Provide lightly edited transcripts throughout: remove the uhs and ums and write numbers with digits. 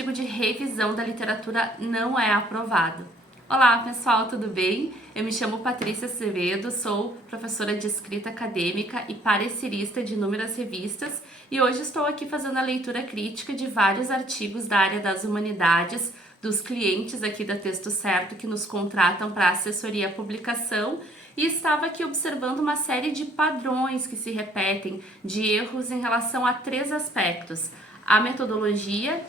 artigo de revisão da literatura não é aprovado. Olá pessoal, tudo bem? Eu me chamo Patrícia Acevedo, sou professora de escrita acadêmica e parecerista de inúmeras revistas e hoje estou aqui fazendo a leitura crítica de vários artigos da área das humanidades, dos clientes aqui da Texto Certo que nos contratam para assessoria à publicação, e estava aqui observando uma série de padrões que se repetem, de erros em relação a três aspectos: a metodologia,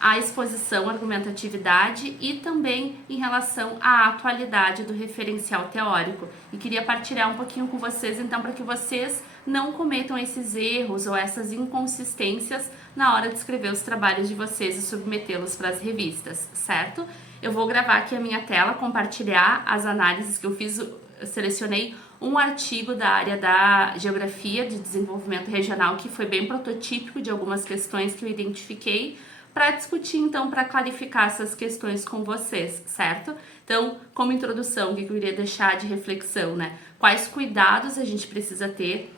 a exposição, argumentatividade e também em relação à atualidade do referencial teórico. E queria partilhar um pouquinho com vocês, então, para que vocês não cometam esses erros ou essas inconsistências na hora de escrever os trabalhos de vocês e submetê-los para as revistas, certo? Eu vou gravar aqui a minha tela, compartilhar as análises que eu fiz. Eu selecionei um artigo da área da Geografia de Desenvolvimento Regional que foi bem prototípico de algumas questões que eu identifiquei para discutir, então, para clarificar essas questões com vocês, certo? Então, como introdução, o que eu queria deixar de reflexão, né? Quais cuidados a gente precisa ter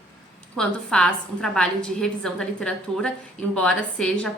quando faz um trabalho de revisão da literatura, embora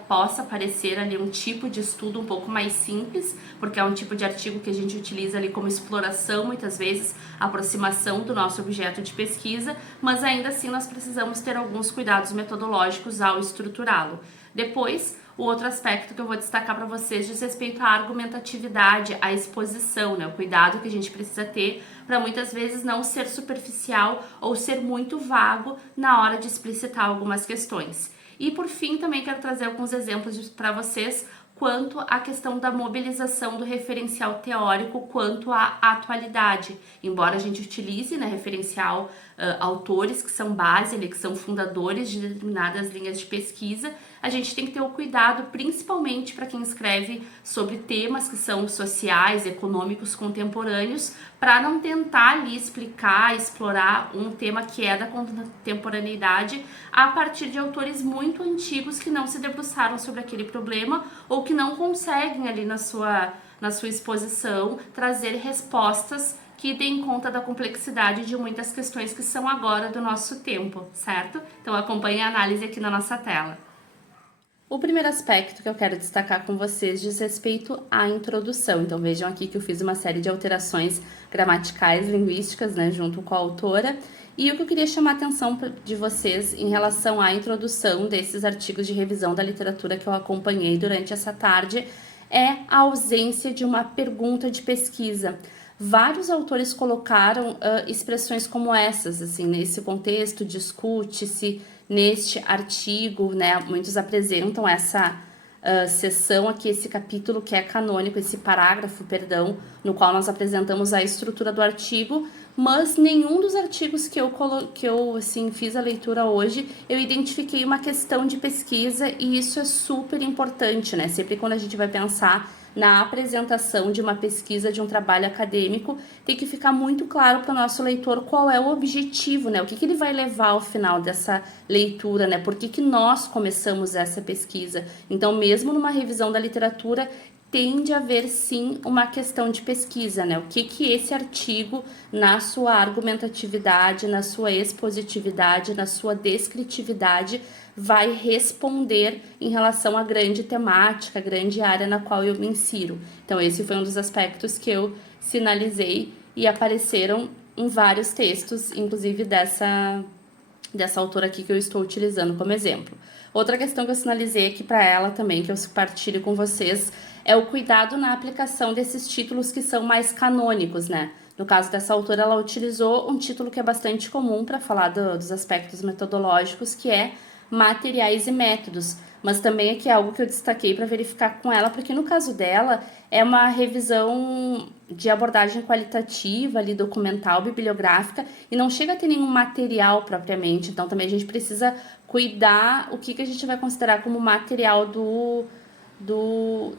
possa parecer ali um tipo de estudo um pouco mais simples, porque é um tipo de artigo que a gente utiliza ali como exploração, muitas vezes, aproximação do nosso objeto de pesquisa, mas ainda assim nós precisamos ter alguns cuidados metodológicos ao estruturá-lo. Depois, o outro aspecto que eu vou destacar para vocês diz respeito à argumentatividade, à exposição, né? O cuidado que a gente precisa ter para muitas vezes não ser superficial ou ser muito vago na hora de explicitar algumas questões. E por fim, também quero trazer alguns exemplos para vocês quanto à questão da mobilização do referencial teórico quanto à atualidade. Embora a gente utilize, né, referencial, autores que são base, que são fundadores de determinadas linhas de pesquisa, a gente tem que ter o cuidado, principalmente para quem escreve sobre temas que são sociais, econômicos, contemporâneos, para não tentar ali explicar, explorar um tema que é da contemporaneidade a partir de autores muito antigos que não se debruçaram sobre aquele problema ou que não conseguem ali na sua exposição trazer respostas que deem conta da complexidade de muitas questões que são agora do nosso tempo, certo? Então acompanhe a análise aqui na nossa tela. O primeiro aspecto que eu quero destacar com vocês diz respeito à introdução. Então vejam aqui que eu fiz uma série de alterações gramaticais, linguísticas, né, junto com a autora. E o que eu queria chamar a atenção de vocês em relação à introdução desses artigos de revisão da literatura que eu acompanhei durante essa tarde é a ausência de uma pergunta de pesquisa. Vários autores colocaram expressões como essas, assim, nesse contexto, discute-se, neste artigo, né, muitos apresentam essa seção aqui, esse capítulo que é canônico, esse parágrafo, perdão, no qual nós apresentamos a estrutura do artigo, mas nenhum dos artigos que eu assim, fiz a leitura hoje, eu identifiquei uma questão de pesquisa, e isso é super importante, né, sempre quando a gente vai pensar na apresentação de uma pesquisa, de um trabalho acadêmico, tem que ficar muito claro para o nosso leitor qual é o objetivo, né? O que ele vai levar ao final dessa leitura, né? Por que nós começamos essa pesquisa? Então, mesmo numa revisão da literatura, tende a haver sim uma questão de pesquisa, né? O que esse artigo, na sua argumentatividade, na sua expositividade, na sua descritividade, vai responder em relação à grande temática, à grande área na qual eu me insiro. Então esse foi um dos aspectos que eu sinalizei e apareceram em vários textos, inclusive dessa autora aqui que eu estou utilizando como exemplo. Outra questão que eu sinalizei aqui para ela também, que eu partilho com vocês, é o cuidado na aplicação desses títulos que são mais canônicos, né? No caso dessa autora, ela utilizou um título que é bastante comum para falar dos aspectos metodológicos, que é materiais e métodos, mas também aqui é algo que eu destaquei para verificar com ela, porque no caso dela é uma revisão de abordagem qualitativa, ali, documental, bibliográfica, e não chega a ter nenhum material propriamente, então também a gente precisa cuidar o que a gente vai considerar como material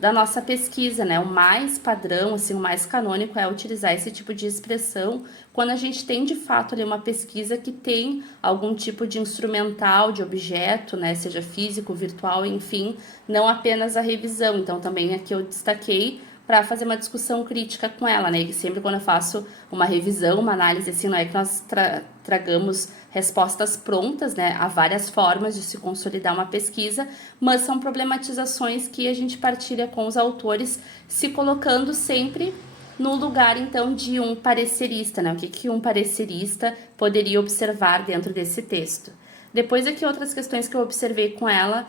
da nossa pesquisa, né? O mais padrão, assim, o mais canônico é utilizar esse tipo de expressão quando a gente tem de fato ali uma pesquisa que tem algum tipo de instrumental, de objeto, né? Seja físico, virtual, enfim, não apenas a revisão. Então também aqui eu destaquei para fazer uma discussão crítica com ela, né? E sempre quando eu faço uma revisão, uma análise assim, não é que nós tragamos respostas prontas, né? Há várias formas de se consolidar uma pesquisa, mas são problematizações que a gente partilha com os autores, se colocando sempre no lugar, então, de um parecerista, né? O que um parecerista poderia observar dentro desse texto. Depois aqui outras questões que eu observei com ela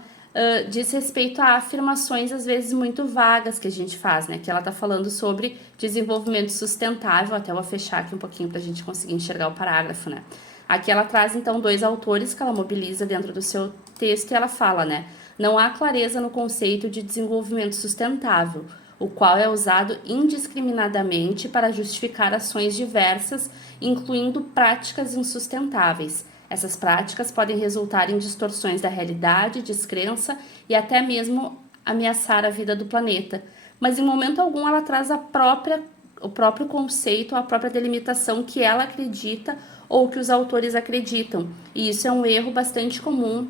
diz respeito a afirmações às vezes muito vagas que a gente faz, né? Que ela tá falando sobre desenvolvimento sustentável, até vou fechar aqui um pouquinho pra gente conseguir enxergar o parágrafo, né? Aqui ela traz então 2 autores que ela mobiliza dentro do seu texto e ela fala, né? Não há clareza no conceito de desenvolvimento sustentável, o qual é usado indiscriminadamente para justificar ações diversas, incluindo práticas insustentáveis. Essas práticas podem resultar em distorções da realidade, descrença e até mesmo ameaçar a vida do planeta. Mas em momento algum ela traz o próprio conceito, a própria delimitação que ela acredita ou que os autores acreditam. E isso é um erro bastante comum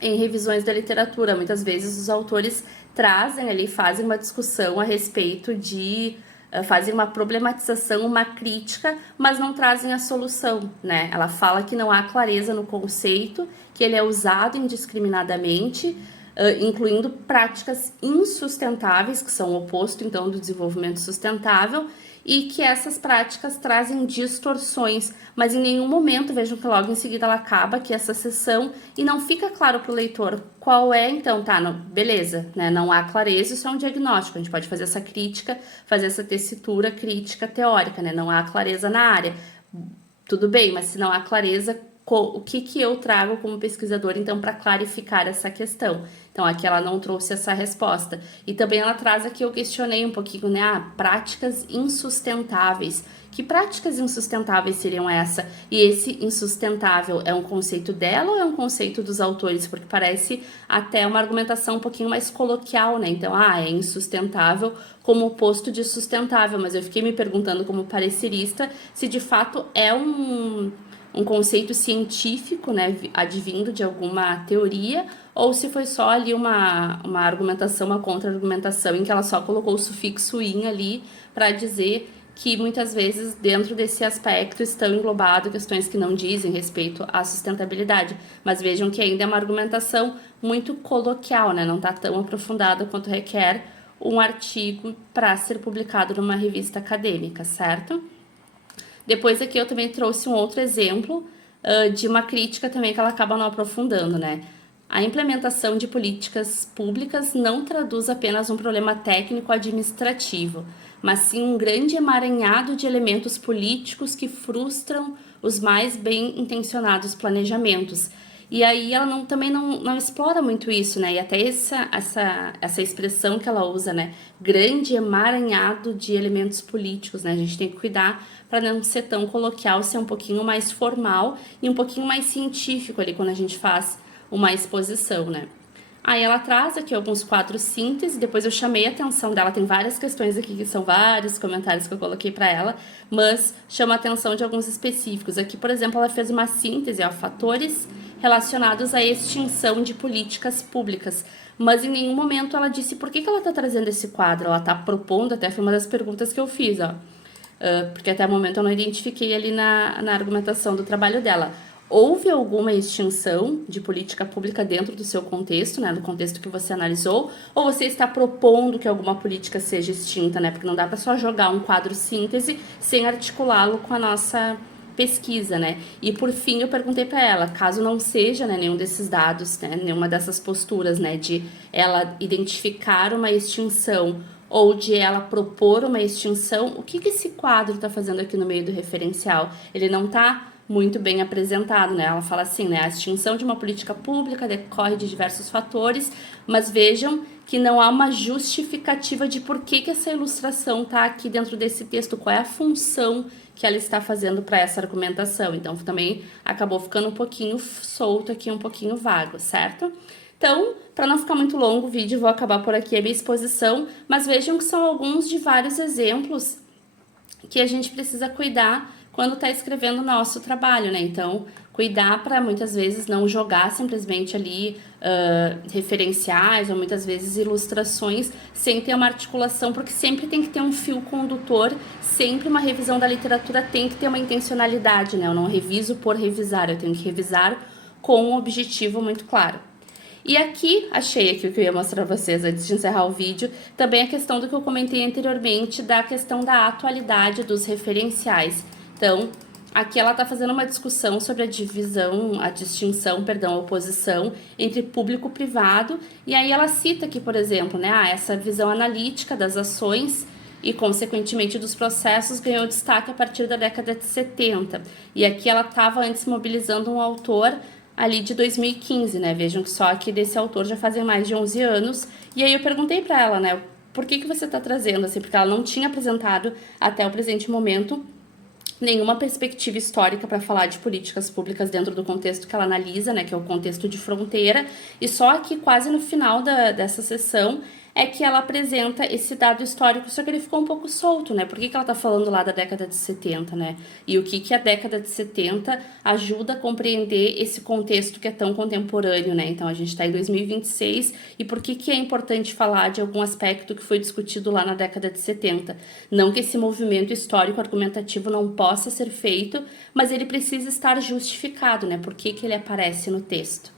em revisões da literatura. Muitas vezes os autores trazem ali, fazem uma discussão a respeito de... fazem uma problematização, uma crítica, mas não trazem a solução, né? Ela fala que não há clareza no conceito, que ele é usado indiscriminadamente, incluindo práticas insustentáveis, que são o oposto, então, do desenvolvimento sustentável, e que essas práticas trazem distorções, mas em nenhum momento, vejam que logo em seguida ela acaba aqui essa sessão e não fica claro para o leitor qual é, então, tá, não, beleza, né, não há clareza, isso é um diagnóstico, a gente pode fazer essa crítica, fazer essa tessitura crítica teórica, né, não há clareza na área, tudo bem, mas se não há clareza, o que eu trago como pesquisador, então, para clarificar essa questão? Então, aqui ela não trouxe essa resposta. E também ela traz aqui, eu questionei um pouquinho, né, práticas insustentáveis. Que práticas insustentáveis seriam essa? E esse insustentável é um conceito dela ou é um conceito dos autores? Porque parece até uma argumentação um pouquinho mais coloquial, né? Então, é insustentável como oposto de sustentável. Mas eu fiquei me perguntando como parecerista se de fato é um conceito científico, né, advindo de alguma teoria, ou se foi só ali uma argumentação, uma contra-argumentação, em que ela só colocou o sufixo in ali para dizer que muitas vezes dentro desse aspecto estão englobadas questões que não dizem respeito à sustentabilidade. Mas vejam que ainda é uma argumentação muito coloquial, né, não está tão aprofundada quanto requer um artigo para ser publicado numa revista acadêmica, certo? Depois aqui eu também trouxe um outro exemplo de uma crítica também que ela acaba não aprofundando, né? A implementação de políticas públicas não traduz apenas um problema técnico-administrativo, mas sim um grande emaranhado de elementos políticos que frustram os mais bem-intencionados planejamentos. E aí ela também não explora muito isso, né? E até essa expressão que ela usa, né? Grande emaranhado de elementos políticos, né? A gente tem que cuidar para não ser tão coloquial, ser um pouquinho mais formal e um pouquinho mais científico ali quando a gente faz uma exposição, né? Aí ela traz aqui alguns quadros síntese, depois eu chamei a atenção dela, tem várias questões aqui que são vários comentários que eu coloquei para ela, mas chama a atenção de alguns específicos. Aqui, por exemplo, ela fez uma síntese, fatores relacionados à extinção de políticas públicas, mas em nenhum momento ela disse por que ela está trazendo esse quadro, ela está propondo, até foi uma das perguntas que eu fiz, porque até o momento eu não identifiquei ali na argumentação do trabalho dela. Houve alguma extinção de política pública dentro do seu contexto, né, no contexto que você analisou, ou você está propondo que alguma política seja extinta, né, porque não dá para só jogar um quadro síntese sem articulá-lo com a nossa pesquisa, né? E por fim eu perguntei para ela, caso não seja, né, nenhum desses dados, né, nenhuma dessas posturas, né, de ela identificar uma extinção ou de ela propor uma extinção, o que esse quadro está fazendo aqui no meio do referencial? Ele não está muito bem apresentado, né? Ela fala assim, né? A extinção de uma política pública decorre de diversos fatores, mas vejam que não há uma justificativa de por que essa ilustração está aqui dentro desse texto, qual é a função que ela está fazendo para essa argumentação. Então, também acabou ficando um pouquinho solto aqui, um pouquinho vago, certo? Então, para não ficar muito longo o vídeo, vou acabar por aqui a minha exposição, mas vejam que são alguns de vários exemplos que a gente precisa cuidar quando está escrevendo o nosso trabalho, né? Então, cuidar para muitas vezes não jogar simplesmente ali referenciais ou muitas vezes ilustrações sem ter uma articulação, porque sempre tem que ter um fio condutor, sempre uma revisão da literatura tem que ter uma intencionalidade, né? Eu não reviso por revisar, eu tenho que revisar com um objetivo muito claro. E aqui, achei aqui o que eu ia mostrar pra vocês antes de encerrar o vídeo, também a questão do que eu comentei anteriormente, da questão da atualidade dos referenciais. Então, aqui ela está fazendo uma discussão sobre a a oposição entre público e privado, e aí ela cita aqui, por exemplo, né, essa visão analítica das ações e, consequentemente, dos processos ganhou destaque a partir da década de 70. E aqui ela estava antes mobilizando um autor ali de 2015, né? Vejam que só aqui desse autor já fazem mais de 11 anos. E aí eu perguntei para ela, né, por que você está trazendo assim? Porque ela não tinha apresentado até o presente momento nenhuma perspectiva histórica para falar de políticas públicas dentro do contexto que ela analisa, né, que é o contexto de fronteira, e só aqui quase no final dessa sessão é que ela apresenta esse dado histórico, só que ele ficou um pouco solto, né? Por que ela tá falando lá da década de 70, né? E o que a década de 70 ajuda a compreender esse contexto que é tão contemporâneo, né? Então a gente está em 2026 e por que é importante falar de algum aspecto que foi discutido lá na década de 70? Não que esse movimento histórico argumentativo não possa ser feito, mas ele precisa estar justificado, né? Por que ele aparece no texto?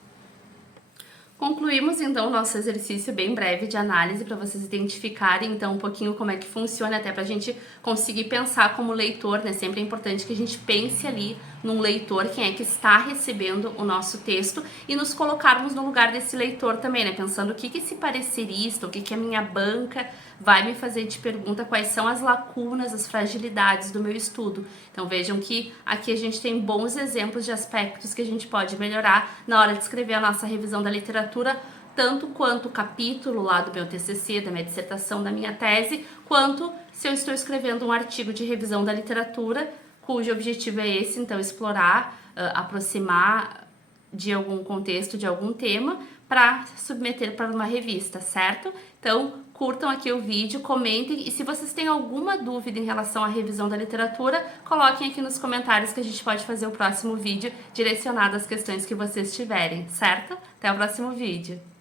Concluímos então o nosso exercício bem breve de análise para vocês identificarem então um pouquinho como é que funciona, até para a gente conseguir pensar como leitor, né? Sempre é importante que a gente pense ali num leitor, quem é que está recebendo o nosso texto, e nos colocarmos no lugar desse leitor também, né? Pensando o que esse parecerista, o que a minha banca vai me fazer de pergunta, quais são as lacunas, as fragilidades do meu estudo. Então vejam que aqui a gente tem bons exemplos de aspectos que a gente pode melhorar na hora de escrever a nossa revisão da literatura, tanto quanto o capítulo lá do meu TCC, da minha dissertação, da minha tese, quanto se eu estou escrevendo um artigo de revisão da literatura, cujo objetivo é esse, então explorar, aproximar de algum contexto, de algum tema, para submeter para uma revista, certo? Então, curtam aqui o vídeo, comentem, e se vocês têm alguma dúvida em relação à revisão da literatura, coloquem aqui nos comentários que a gente pode fazer o próximo vídeo direcionado às questões que vocês tiverem, certo? Até o próximo vídeo!